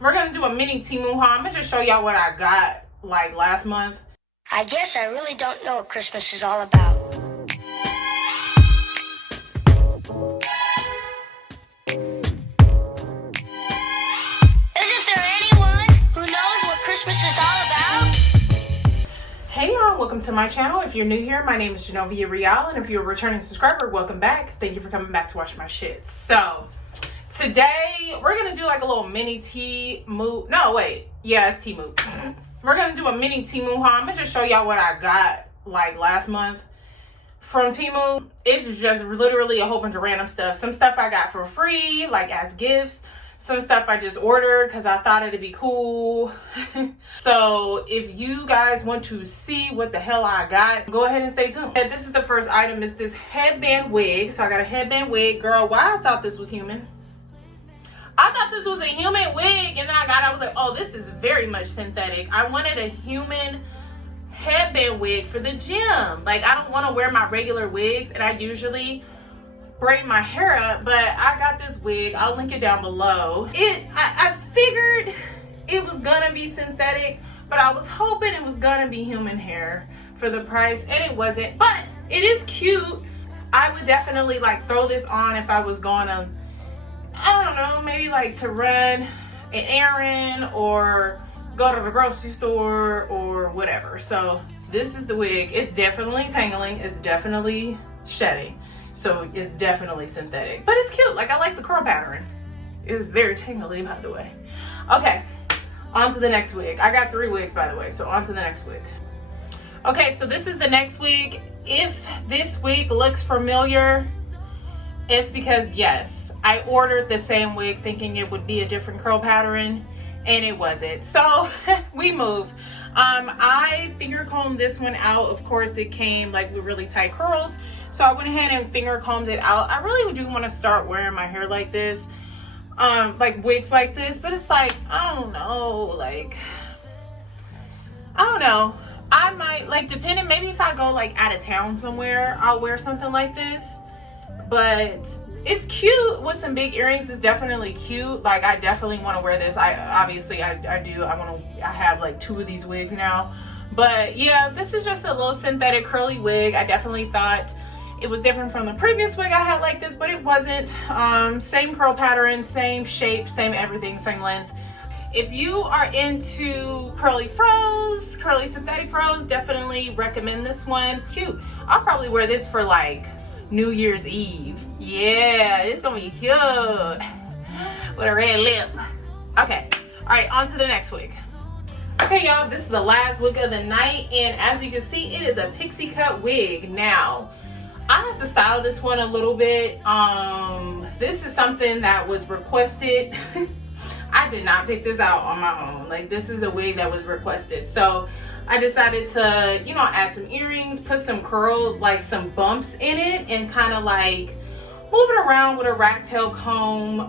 We're gonna do a mini Temu haul. I'm gonna just show y'all what I got like last month. I guess I really don't know what Christmas is all about. Isn't there anyone who knows what Christmas is all about? Hey y'all, welcome to my channel. If you're new here, my name is Genovia Real, and if you're a returning subscriber, welcome back. Thank you for coming back to watch my shit. So today we're gonna do like a little mini Temu. No, wait, yeah, it's Temu. We're gonna do a mini Temu haul. I'm gonna just show y'all what I got like last month from Temu. It's just literally a whole bunch of random stuff. Some stuff I got for free, like as gifts. Some stuff I just ordered because I thought it'd be cool. So if you guys want to see what the hell I got, go ahead and stay tuned. And this is the first item, is this headband wig. So I got a headband wig. Girl, why I thought this was human? I thought this was a human wig, and then I was like, oh, this is very much synthetic. I wanted a human headband wig for the gym. Like, I don't want to wear my regular wigs, and I usually braid my hair up, but I got this wig. I'll link it down below. I figured it was gonna be synthetic, but I was hoping it was gonna be human hair for the price, and it wasn't, but it is cute. I would definitely like throw this on if I was gonna, I don't know, maybe like to run an errand or go to the grocery store or whatever. So this is the wig. It's definitely tangling. It's definitely shedding. So it's definitely synthetic, but it's cute. Like, I like the curl pattern. It's very tangly, by the way. Okay, on to the next wig. I got 3 wigs, by the way, so on to the next wig. Okay, so this is the next wig. If this wig looks familiar, it's because, yes, I ordered the same wig thinking it would be a different curl pattern, and it wasn't. So we moved. I finger combed this one out. Of course, it came like with really tight curls, so I went ahead and finger combed it out. I really do want to start wearing my hair like this, like wigs like this, but it's like, I don't know, like, I don't know. I might, like, depending, maybe if I go like out of town somewhere, I'll wear something like this. But it's cute with some big earrings. It's definitely cute. Like, I definitely want to wear this. I do. I have like 2 of these wigs now. But yeah, this is just a little synthetic curly wig. I definitely thought it was different from the previous wig I had like this, but it wasn't. Same curl pattern, same shape, same everything, same length. If you are into curly froze, curly synthetic froze, definitely recommend this one. Cute. I'll probably wear this for like New Year's Eve. Yeah, it's gonna be cute with a red lip. Okay, all right, on to the next wig. Okay, y'all, this is the last wig of the night, and as you can see, it is a pixie cut wig. Now, I have to style this one a little bit. This is something that was requested. I did not pick this out on my own. Like, this is a wig that was requested, so I decided to, you know, add some earrings, put some curl, like some bumps in it, and kind of like move it around with a rat tail comb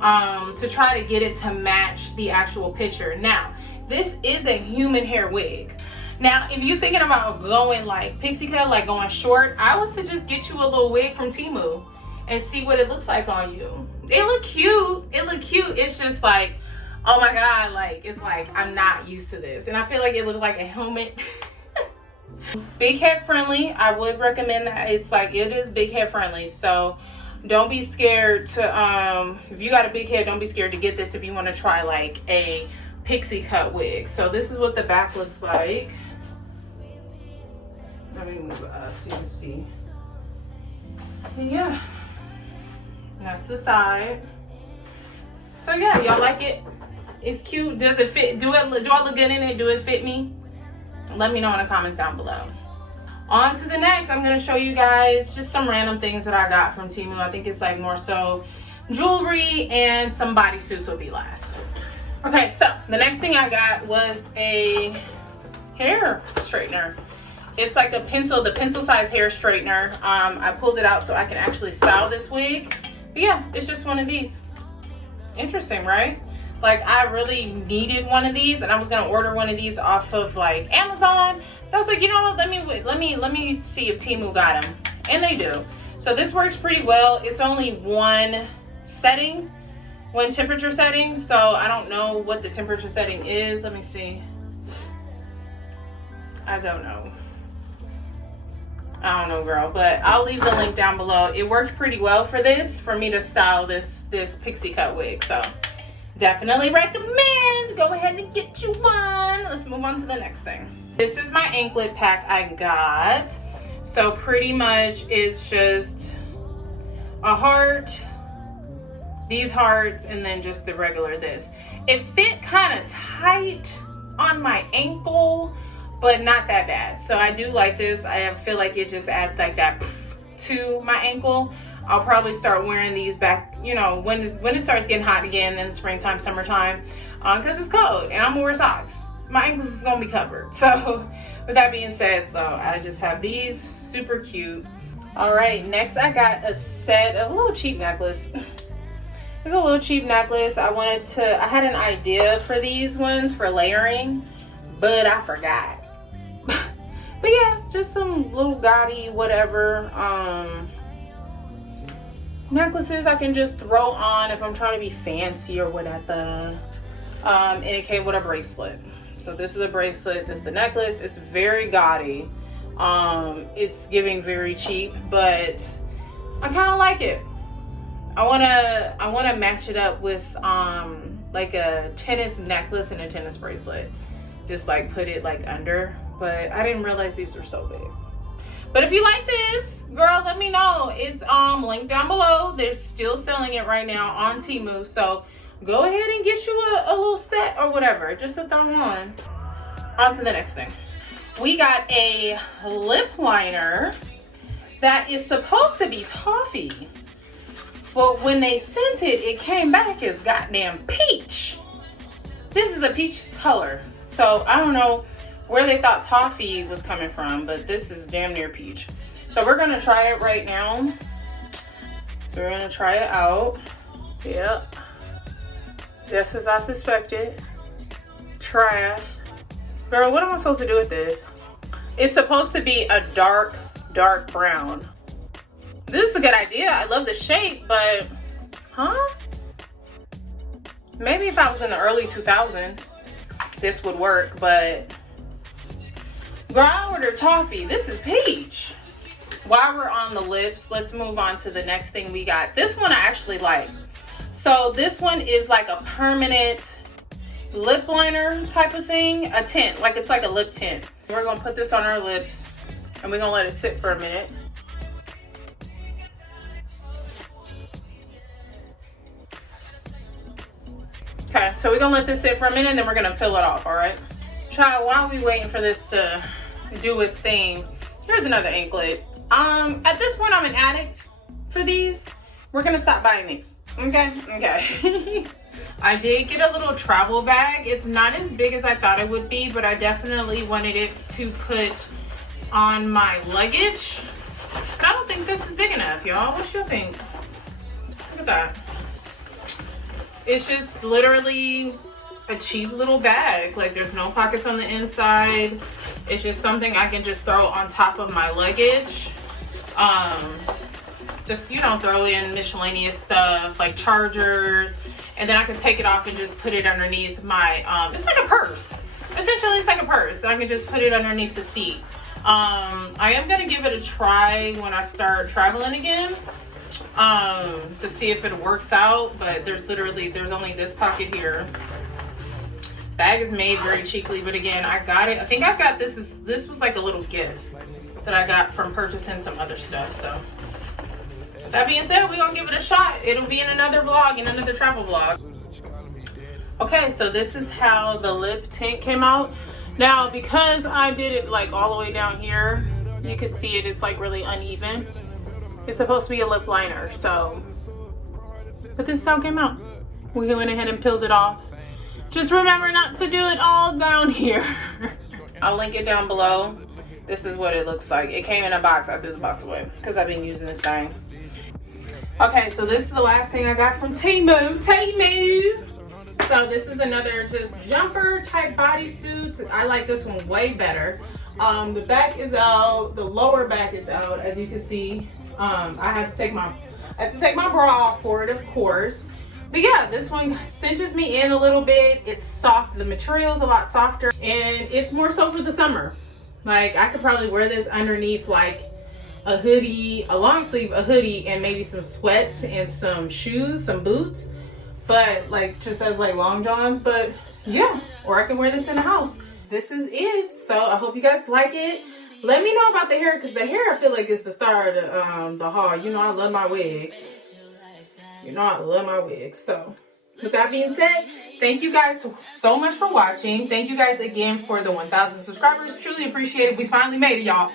to try to get it to match the actual picture. Now, this is a human hair wig. Now, if you're thinking about going like pixie cut, like going short, I would suggest get you a little wig from Temu and see what it looks like on you. It look cute. It look cute. It's just like, oh my God, like, it's like, I'm not used to this. And I feel like it looked like a helmet. Big head friendly. I would recommend that. It's like, it is big head friendly. So don't be scared to, if you got a big head, don't be scared to get this if you want to try like a pixie cut wig. So this is what the back looks like. Let me move it up so you can see. And yeah, and that's the side. So yeah, y'all like it? It's cute. Does it fit? Do I look good in it? Do it fit me? Let me know in the comments down below. On to the next. I'm going to show you guys just some random things that I got from Temu. I think it's like more so jewelry, and some bodysuits will be last. Okay, so the next thing I got was a hair straightener. It's like the pencil size hair straightener. I pulled it out so I can actually style this wig. But yeah, it's just one of these. Interesting, right? Like, I really needed one of these, and I was gonna order one of these off of like Amazon. But I was like, you know what? Let me see if Temu got them, and they do. So this works pretty well. It's only one setting, one temperature setting, so I don't know what the temperature setting is. Let me see. I don't know. I don't know, girl, but I'll leave the link down below. It worked pretty well for this, for me to style this pixie cut wig, so definitely recommend. Go ahead and get you one. Let's move on to the next thing. This is my anklet pack I got. So pretty much it's just a heart, these hearts, and then just the regular this. It fit kind of tight on my ankle, but not that bad. So I do like this. I feel like it just adds like that to my ankle. I'll probably start wearing these back, you know, when it starts getting hot again in springtime, summertime, because it's cold and I'm gonna wear socks. My ankles is gonna be covered. So with that being said, so I just have these, super cute. All right, next I got a set of a little cheap necklace. It's a little cheap necklace. I had an idea for these ones for layering, but I forgot. But yeah, just some little gaudy whatever necklaces I can just throw on if I'm trying to be fancy or whatever. And it came with a bracelet. So this is a bracelet, this is the necklace. It's very gaudy. It's giving very cheap, but I kind of like it. I wanna match it up with like a tennis necklace and a tennis bracelet. Just like put it like under, but I didn't realize these were so big. But if you like this, girl, let me know. It's linked down below. They're still selling it right now on Temu, so go ahead and get you a little set or whatever, just to throw on. On to the next thing. We got a lip liner that is supposed to be toffee, but when they sent it, it came back as goddamn peach. This is a peach color. So I don't know where they thought toffee was coming from, but this is damn near peach. So we're gonna try it right now. So we're gonna try it out. Yep. Just as I suspected. Trash. Girl, what am I supposed to do with this? It's supposed to be a dark, dark brown. This is a good idea. I love the shape, but, huh? Maybe if I was in the early 2000s. This would work, but girl, I ordered toffee. This is peach. While we're on the lips, let's move on to the next thing we got. This one I actually like. So this one is like a permanent lip liner type of thing, a tint, like it's like a lip tint. We're gonna put this on our lips and we're gonna let it sit for a minute. Okay, so we're gonna let this sit for a minute and then we're gonna peel it off, all right? Child, while we waiting for this to do its thing, here's another anklet. At this point, I'm an addict for these. We're gonna stop buying these, okay? Okay. I did get a little travel bag. It's not as big as I thought it would be, but I definitely wanted it to put on my luggage. I don't think this is big enough, y'all. What you think? Look at that. It's just literally a cheap little bag. Like there's no pockets on the inside. It's just something I can just throw on top of my luggage. Just, you know, throw in miscellaneous stuff like chargers, and then I can take it off and just put it underneath my, it's like a purse. Essentially, it's like a purse. I can just put it underneath the seat. I am gonna give it a try when I start traveling again. To see if it works out, but there's only this pocket here. Bag is made very cheaply, but again, I got it. I think I got this was like a little gift that I got from purchasing some other stuff. So that being said, we're gonna give it a shot. It'll be in another vlog, in another travel vlog. Okay, so this is how the lip tint came out. Now, because I did it like all the way down here, you can see it's like really uneven. It's supposed to be a lip liner, so, but this is how it came out. We went ahead and peeled it off. Just remember not to do it all down here. I'll link it down below. This is what it looks like. It came in a box. I threw the box away because I've been using this thing. Okay, so this is the last thing I got from Temu. So this is another just jumper type bodysuit. I like this one way better. The back is out, the lower back is out, as you can see. I had to take my bra off for it, of course. But yeah, this one cinches me in a little bit. It's soft. The material is a lot softer, and it's more so for the summer. Like, I could probably wear this underneath like a hoodie, a long sleeve, a hoodie, and maybe some sweats and some shoes, some boots. But like, just as like long johns. But yeah, or I can wear this in the house. This is it. So I hope you guys like it. Let me know about the hair, because the hair I feel like is the star of the haul. You know I love my wigs. You know I love my wigs. So with that being said, thank you guys so much for watching. Thank you guys again for the 1,000 subscribers. Truly appreciate it. We finally made it, y'all.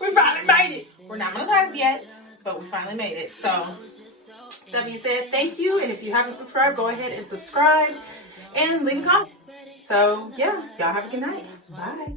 We finally made it. We're not monetized yet, but we finally made it. So that being said, thank you. And if you haven't subscribed, go ahead and subscribe and leave a comment. So yeah, y'all have a good night. Bye.